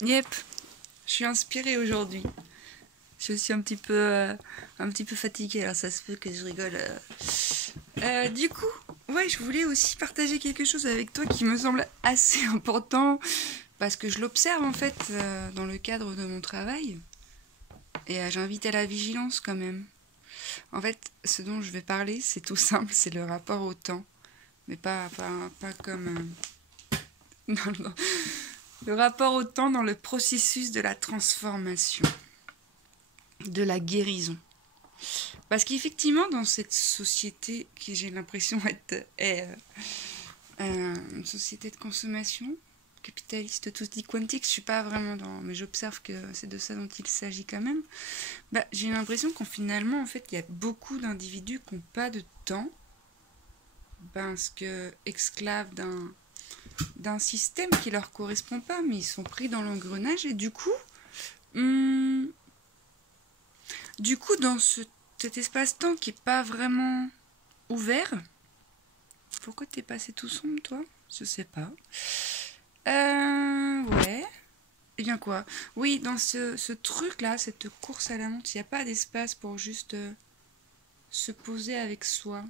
Yep, je suis inspirée aujourd'hui. Je suis un petit peu fatiguée, alors ça se peut que je rigole. Du coup, ouais, je voulais aussi partager quelque chose avec toi qui me semble assez important parce que je l'observe en fait dans le cadre de mon travail et j'invite à la vigilance quand même. En fait, ce dont je vais parler, c'est tout simple, c'est le rapport au temps, mais pas comme dans le rapport au temps dans le processus de la transformation, de la guérison. Parce qu'effectivement, dans cette société qui j'ai l'impression est une société de consommation, capitaliste, tout dit quantique, je suis pas vraiment dans, mais j'observe que c'est de ça dont il s'agit quand même. Bah, j'ai l'impression qu'en finalement, en fait, il y a beaucoup d'individus qui n'ont pas de temps, parce que esclaves d'un système qui leur correspond pas, mais ils sont pris dans l'engrenage et hum, du coup, dans cet espace-temps qui est pas vraiment ouvert. Pourquoi t'es passé tout sombre, toi? Je sais pas. Ouais. Eh bien quoi? Oui, dans ce truc-là, cette course à la montre, il n'y a pas d'espace pour juste se poser avec soi.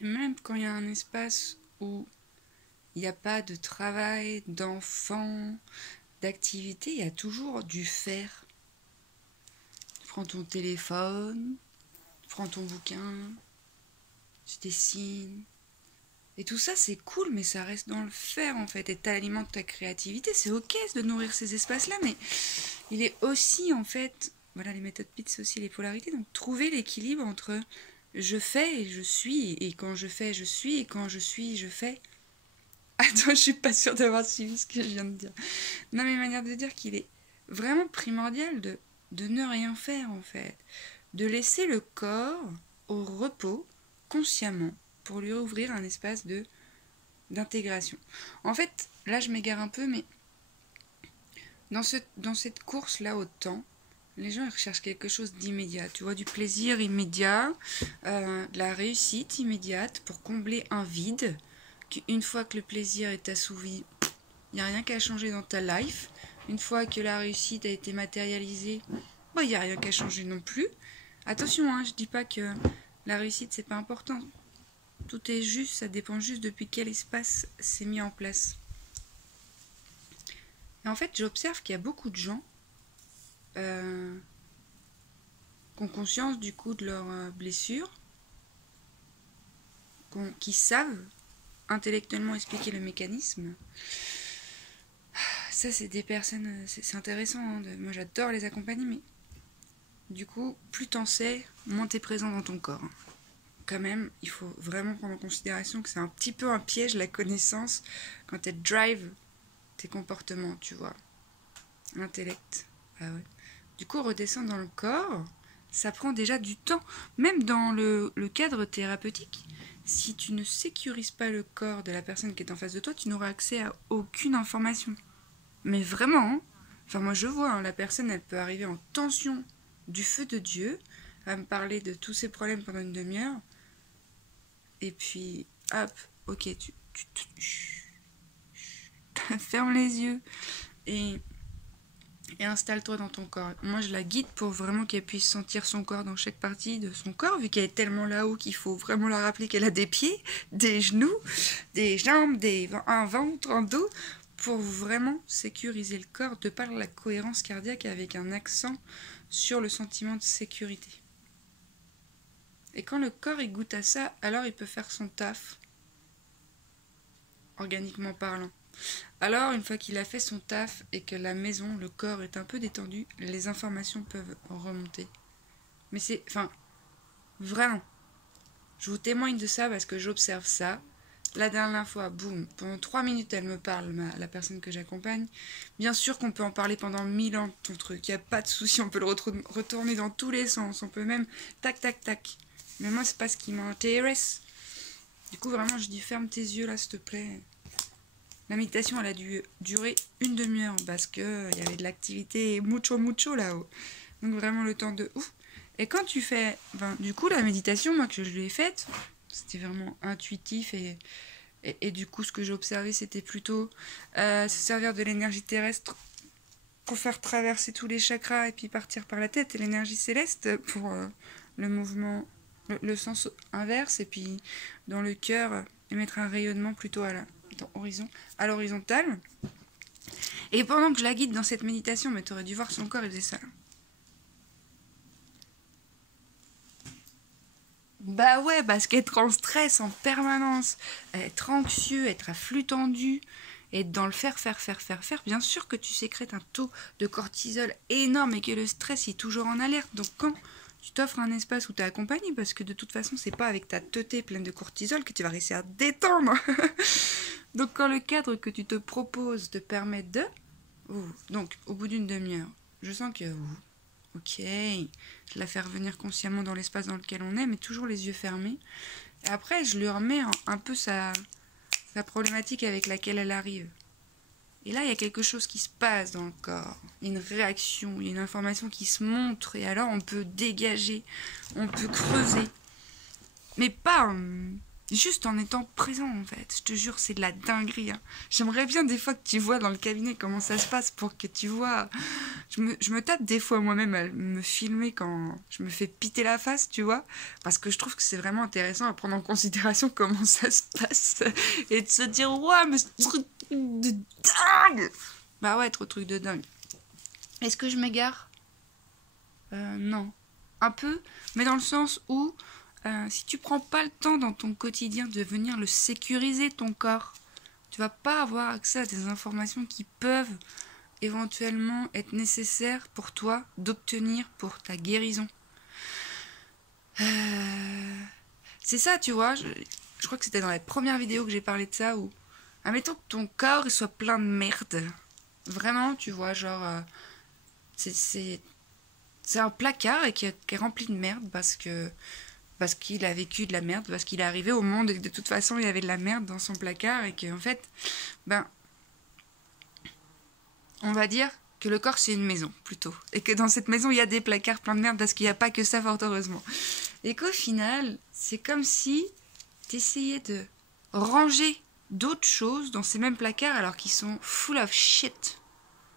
Et même quand il y a un espace où il n'y a pas de travail, d'enfants, d'activité, il y a toujours du faire. Tu prends ton téléphone, tu prends ton bouquin, tu dessines. Et tout ça, c'est cool, mais ça reste dans le faire, en fait. Et t'alimentes ta créativité. C'est ok de nourrir ces espaces-là, mais il est aussi, en fait... Voilà, les méthodes PIT, c'est aussi les polarités. Donc, trouver l'équilibre entre je fais et je suis. Et quand je fais, je suis. Et quand je suis, je fais. Attends, je suis pas sûre d'avoir suivi ce que je viens de dire. Non, mais manière de dire qu'il est vraiment primordial de ne rien faire, en fait. De laisser le corps au repos, consciemment, pour lui ouvrir un espace d'intégration. En fait, là je m'égare un peu, mais dans cette course-là au temps, les gens ils recherchent quelque chose d'immédiat. Tu vois, du plaisir immédiat, de la réussite immédiate pour combler un vide. Une fois que le plaisir est assouvi, il n'y a rien qu'à changer dans ta life. Une fois que la réussite a été matérialisée, il n'y a rien qu'à changer non plus. Attention, hein, je dis pas que la réussite c'est pas important. Tout est juste, ça dépend juste depuis quel espace c'est mis en place. Et en fait, j'observe qu'il y a beaucoup de gens qui ont conscience du coup de leurs blessures, qui savent intellectuellement expliquer le mécanisme. Ça, c'est des personnes, c'est intéressant. Hein, moi, j'adore les accompagner, mais du coup, plus t'en sais, moins t'es présent dans ton corps. Quand même, il faut vraiment prendre en considération que c'est un petit peu un piège, la connaissance, quand elle drive tes comportements, tu vois. L'intellect. Ah ouais. Du coup, redescendre dans le corps, ça prend déjà du temps. Même dans le cadre thérapeutique, si tu ne sécurises pas le corps de la personne qui est en face de toi, tu n'auras accès à aucune information. Mais vraiment, hein. Enfin moi je vois, hein, la personne elle peut arriver en tension du feu de Dieu, à me parler de tous ses problèmes pendant une demi-heure, et puis hop, ok, ferme les yeux et installe-toi dans ton corps. Moi, je la guide pour vraiment qu'elle puisse sentir son corps dans chaque partie de son corps, vu qu'elle est tellement là-haut qu'il faut vraiment la rappeler qu'elle a des pieds, des genoux, des jambes, un ventre, un dos, pour vraiment sécuriser le corps de par la cohérence cardiaque avec un accent sur le sentiment de sécurité. Et quand le corps il goûte à ça, alors il peut faire son taf, organiquement parlant. Alors, une fois qu'il a fait son taf et que la maison, le corps est un peu détendu, les informations peuvent remonter. Mais c'est... Enfin, vraiment. Je vous témoigne de ça parce que j'observe ça. La dernière fois, boum, pendant 3 minutes, elle me parle, la personne que j'accompagne. Bien sûr qu'on peut en parler pendant 1000 ans de ton truc. Il n'y a pas de souci, on peut le retourner dans tous les sens. On peut même tac, tac, tac. Mais moi, c'est pas ce qui m'intéresse. Du coup, vraiment, je dis ferme tes yeux là, s'il te plaît. La méditation, elle a dû durer une demi-heure parce que il y avait de l'activité mucho là-haut. Donc vraiment le temps de ouf. Et quand tu fais... du coup, la méditation, moi, que je l'ai faite, c'était vraiment intuitif et Et du coup, ce que j'ai observé, c'était plutôt se servir de l'énergie terrestre pour faire traverser tous les chakras et puis partir par la tête, et l'énergie céleste pour le mouvement, le sens inverse, et puis dans le cœur, émettre un rayonnement plutôt à l'horizontale. Et pendant que je la guide dans cette méditation, mais tu aurais dû voir son corps, il faisait ça. Bah ouais, parce qu'être en stress en permanence, être anxieux, être à flux tendu, être dans le faire, bien sûr que tu sécrètes un taux de cortisol énorme et que le stress est toujours en alerte. Donc quand tu t'offres un espace où tu es accompagné, parce que de toute façon, c'est pas avec ta teuté pleine de cortisol que tu vas réussir à te détendre. Donc quand le cadre que tu te proposes te permet de... Donc au bout d'une demi-heure, je sens que... Ok, je la fais revenir consciemment dans l'espace dans lequel on est, mais toujours les yeux fermés. Et après, je lui remets un peu sa problématique avec laquelle elle arrive. Et là, il y a quelque chose qui se passe dans le corps. Il y a une réaction, il y a une information qui se montre. Et alors, on peut dégager, on peut creuser. Mais pas juste en étant présent, en fait. Je te jure, c'est de la dinguerie. Hein. J'aimerais bien des fois que tu vois dans le cabinet comment ça se passe pour que tu vois... Je me tâte des fois moi-même à me filmer quand je me fais piter la face, tu vois. Parce que je trouve que c'est vraiment intéressant à prendre en considération comment ça se passe. Et de se dire, ouais, mais c'est truc de dingue. Bah ouais, trop truc de dingue. Est-ce que je m'égare ? Non. Un peu, mais dans le sens où... si tu prends pas le temps dans ton quotidien de venir le sécuriser, ton corps, tu vas pas avoir accès à des informations qui peuvent éventuellement être nécessaires pour toi d'obtenir pour ta guérison. C'est ça, tu vois, je crois que c'était dans la première vidéo que j'ai parlé de ça, où admettons que ton corps il soit plein de merde. Vraiment, tu vois, genre... c'est un placard et qui est rempli de merde parce qu'il a vécu de la merde, parce qu'il est arrivé au monde et que de toute façon il y avait de la merde dans son placard et qu'en fait, on va dire que le corps c'est une maison plutôt. Et que dans cette maison il y a des placards pleins de merde parce qu'il n'y a pas que ça fort heureusement. Et qu'au final, c'est comme si t'essayais de ranger d'autres choses dans ces mêmes placards alors qu'ils sont full of shit.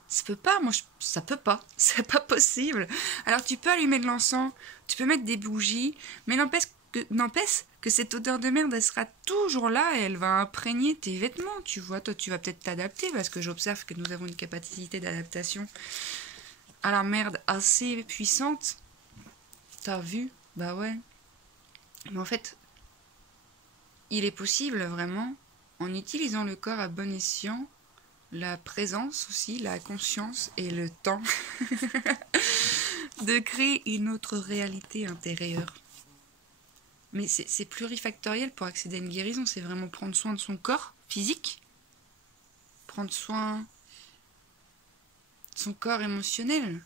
Ça peut pas, ça peut pas, c'est pas possible. Alors tu peux allumer de l'encens, tu peux mettre des bougies, mais n'empêche que cette odeur de merde, elle sera toujours là et elle va imprégner tes vêtements, tu vois. Toi, tu vas peut-être t'adapter parce que j'observe que nous avons une capacité d'adaptation à la merde assez puissante. T'as vu ? Bah ouais. Mais en fait, il est possible vraiment, en utilisant le corps à bon escient, la présence aussi, la conscience et le temps de créer une autre réalité intérieure. Mais c'est plurifactoriel pour accéder à une guérison, c'est vraiment prendre soin de son corps physique, prendre soin de son corps émotionnel.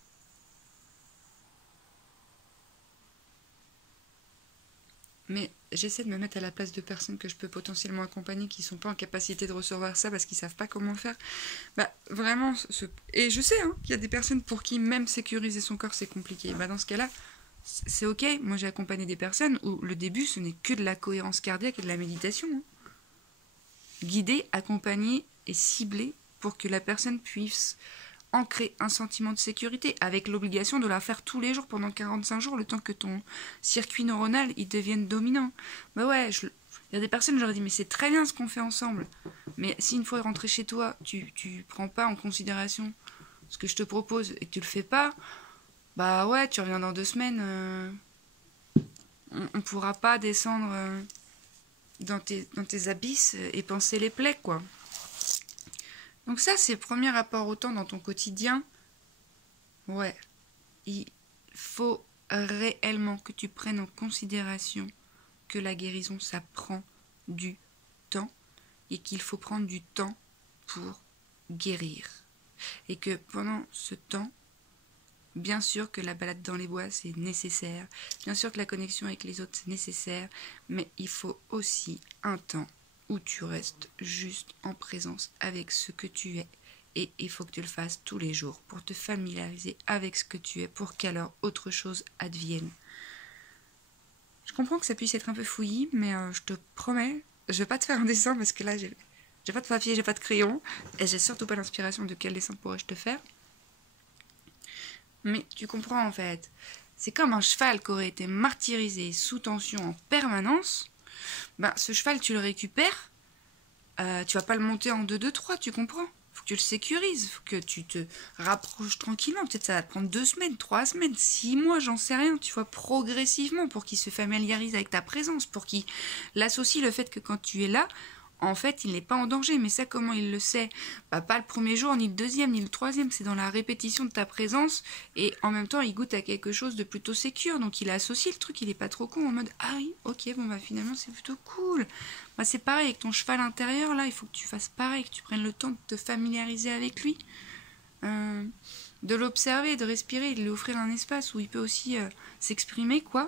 Mais j'essaie de me mettre à la place de personnes que je peux potentiellement accompagner qui ne sont pas en capacité de recevoir ça parce qu'ils ne savent pas comment faire. Bah vraiment, et je sais qu'il y a des personnes pour qui même sécuriser son corps c'est compliqué. Bah dans ce cas-là, c'est ok. Moi j'ai accompagné des personnes où le début ce n'est que de la cohérence cardiaque et de la méditation. Guider, accompagner et cibler pour que la personne puisse ancrer un sentiment de sécurité avec l'obligation de la faire tous les jours pendant 45 jours le temps que ton circuit neuronal il devienne dominant. Bah ouais, il y a des personnes, je leur dis mais c'est très bien ce qu'on fait ensemble. Mais si une fois rentré chez toi, tu prends pas en considération ce que je te propose et que tu le fais pas, bah ouais, tu reviens dans 2 semaines, on pourra pas descendre dans tes abysses et penser les plaies, quoi. Donc ça, c'est le premier rapport au temps dans ton quotidien. Ouais, il faut réellement que tu prennes en considération que la guérison, ça prend du temps et qu'il faut prendre du temps pour guérir. Et que pendant ce temps, bien sûr que la balade dans les bois, c'est nécessaire. Bien sûr que la connexion avec les autres, c'est nécessaire. Mais il faut aussi un temps où tu restes juste en présence avec ce que tu es. Et il faut que tu le fasses tous les jours pour te familiariser avec ce que tu es, pour qu'alors autre chose advienne. Je comprends que ça puisse être un peu fouillis, mais je te promets, je vais pas te faire un dessin parce que là, j'ai pas de papier, j'ai pas de crayon. Et j'ai surtout pas l'inspiration de quel dessin pourrais-je te faire. Mais tu comprends en fait. C'est comme un cheval qui aurait été martyrisé sous tension en permanence. Ben, ce cheval, tu le récupères. Tu vas pas le monter en 2, 2, 3, tu comprends? Faut que tu le sécurises, faut que tu te rapproches tranquillement. Peut-être ça va te prendre 2 semaines, 3 semaines, 6 mois, j'en sais rien. Tu vois, progressivement, pour qu'il se familiarise avec ta présence, pour qu'il associe le fait que quand tu es là, en fait, il n'est pas en danger. Mais ça, comment il le sait? Bah, pas le premier jour, ni le deuxième, ni le troisième. C'est dans la répétition de ta présence. Et en même temps, il goûte à quelque chose de plutôt sécure. Donc, il a associé le truc. Il est pas trop con en mode, ah oui, ok, bon, bah finalement, c'est plutôt cool. Bah, c'est pareil avec ton cheval intérieur. Là, il faut que tu fasses pareil, que tu prennes le temps de te familiariser avec lui. De l'observer, de respirer, de lui offrir un espace où il peut aussi s'exprimer, quoi.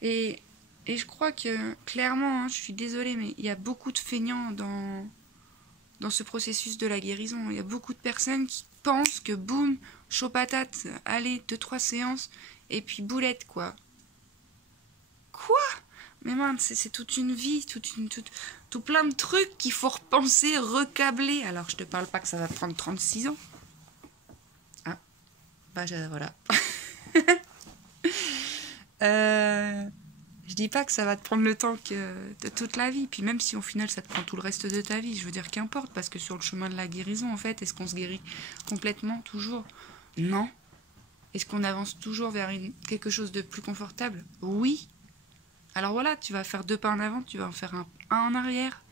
Et je crois que, clairement, hein, je suis désolée, mais il y a beaucoup de feignants dans ce processus de la guérison. Il y a beaucoup de personnes qui pensent que, boum, chaud patate, allez, 2-3 séances, et puis boulette, quoi. Quoi? Mais man, c'est toute une vie, tout plein de trucs qu'il faut repenser, recabler. Alors, je te parle pas que ça va prendre 36 ans. Ah, bah voilà. Je dis pas que ça va te prendre le temps de toute la vie, puis même si au final ça te prend tout le reste de ta vie, je veux dire qu'importe, parce que sur le chemin de la guérison, en fait, est-ce qu'on se guérit complètement, toujours? Non. Est-ce qu'on avance toujours vers quelque chose de plus confortable? Oui. Alors voilà, tu vas faire 2 pas en avant, tu vas en faire un en arrière.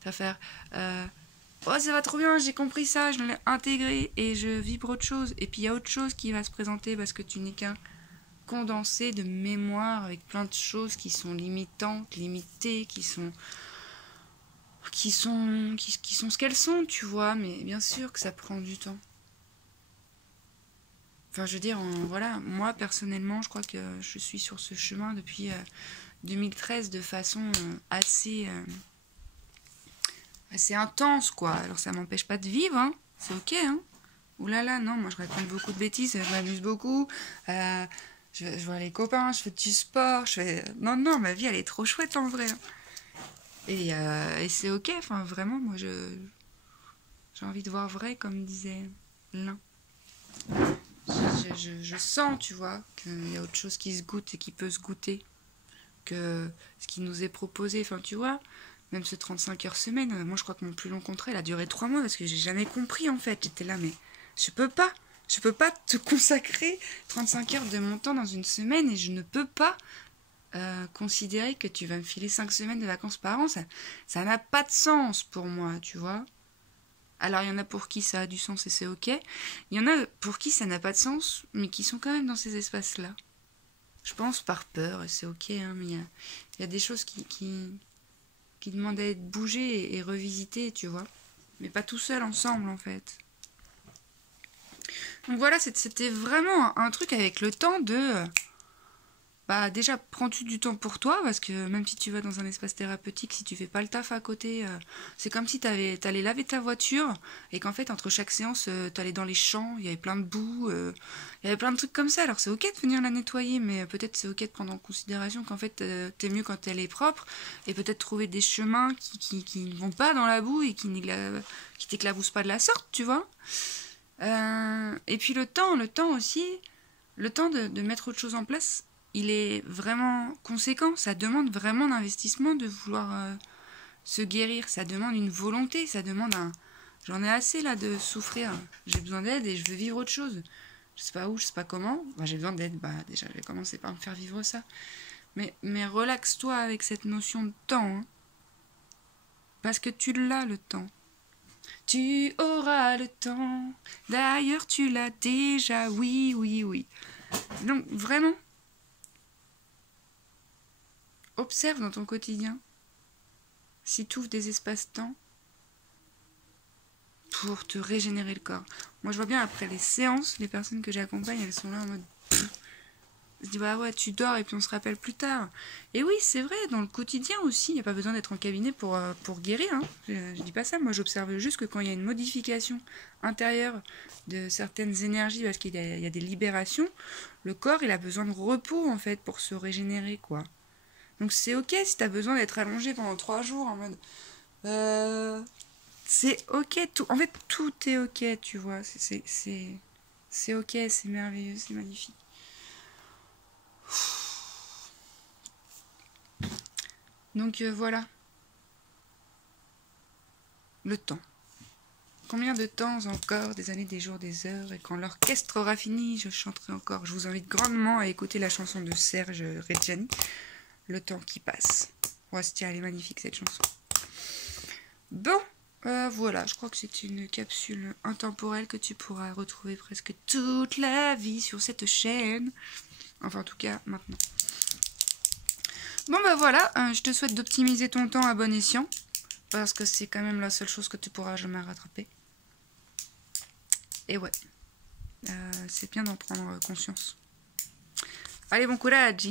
Tu vas faire oh, ça va trop bien, j'ai compris ça, je l'ai intégré et je vibre autre chose. Et puis il y a autre chose qui va se présenter parce que tu n'es qu'un condensé de mémoire avec plein de choses qui sont limitantes, limitées, qui sont ce qu'elles sont, tu vois, mais bien sûr que ça prend du temps. Enfin, je veux dire, voilà, moi personnellement, je crois que je suis sur ce chemin depuis 2013 de façon assez intense, quoi. Alors ça m'empêche pas de vivre, hein, c'est ok, hein. Ouh là là, non, moi je raconte beaucoup de bêtises, je m'amuse beaucoup. Je vois les copains, je fais du sport, Non, ma vie, elle est trop chouette, en vrai. Et c'est ok, enfin, vraiment, moi, j'ai envie de voir vrai, comme disait l'un. Je sens, tu vois, qu'il y a autre chose qui se goûte et qui peut se goûter que ce qui nous est proposé. Enfin, tu vois, même ce 35 heures semaine, moi, je crois que mon plus long contrat, il a duré 3 mois parce que j'ai jamais compris, en fait. J'étais là, mais je peux pas te consacrer 35 heures de mon temps dans une semaine et je ne peux pas considérer que tu vas me filer 5 semaines de vacances par an. Ça n'a pas de sens pour moi, tu vois. Alors, il y en a pour qui ça a du sens et c'est ok. Il y en a pour qui ça n'a pas de sens, mais qui sont quand même dans ces espaces-là. Je pense par peur, et c'est ok, hein, mais il y a des choses qui demandent à être bougées et revisitées, tu vois. Mais pas tout seul, ensemble, en fait. Donc voilà, c'était vraiment un truc avec le temps de... bah déjà, prends-tu du temps pour toi, parce que même si tu vas dans un espace thérapeutique, si tu fais pas le taf à côté, c'est comme si t'allais laver ta voiture, et qu'en fait, entre chaque séance, t'allais dans les champs, il y avait plein de boue, il y avait plein de trucs comme ça. Alors c'est ok de venir la nettoyer, mais peut-être c'est ok de prendre en considération qu'en fait, t'es mieux quand elle est propre, et peut-être trouver des chemins qui ne vont pas dans la boue, et qui t'éclaboussent pas de la sorte, tu vois. Et puis le temps aussi, le temps de mettre autre chose en place, il est vraiment conséquent. Ça demande vraiment d'investissement de vouloir se guérir. Ça demande une volonté, ça demande un... J'en ai assez là de souffrir. J'ai besoin d'aide et je veux vivre autre chose. Je sais pas où, je sais pas comment. Bah, j'ai besoin d'aide. Bah déjà, je vais commencer par me faire vivre ça. Mais relaxe-toi avec cette notion de temps. Hein. Parce que tu l'as le temps. Tu auras le temps. D'ailleurs, tu l'as déjà. Oui, oui, oui. Donc, vraiment, observe dans ton quotidien si tu ouvres des espaces-temps pour te régénérer le corps. Moi, je vois bien après les séances, les personnes que j'accompagne, elles sont là en mode... Je dis, bah ouais, tu dors et puis on se rappelle plus tard. Et oui, c'est vrai, dans le quotidien aussi, il n'y a pas besoin d'être en cabinet pour guérir. Hein. Je dis pas ça, moi j'observe juste que quand il y a une modification intérieure de certaines énergies, parce qu'il y a des libérations, le corps, il a besoin de repos, en fait, pour se régénérer, quoi. Donc c'est ok si t'as besoin d'être allongé pendant 3 jours en mode... c'est ok, tout, en fait tout est ok, tu vois, c'est ok, c'est merveilleux, c'est magnifique. Donc voilà. Le temps. Combien de temps encore, des années, des jours, des heures, et quand l'orchestre aura fini, je chanterai encore. Je vous invite grandement à écouter la chanson de Serge Reggiani, Le temps qui passe. Tiens, elle est magnifique cette chanson. Bon, voilà, je crois que c'est une capsule intemporelle que tu pourras retrouver presque toute la vie sur cette chaîne. Enfin, en tout cas, maintenant. Bon, bah voilà, je te souhaite d'optimiser ton temps à bon escient, parce que c'est quand même la seule chose que tu pourras jamais rattraper. Et ouais, c'est bien d'en prendre conscience. Allez, bon courage!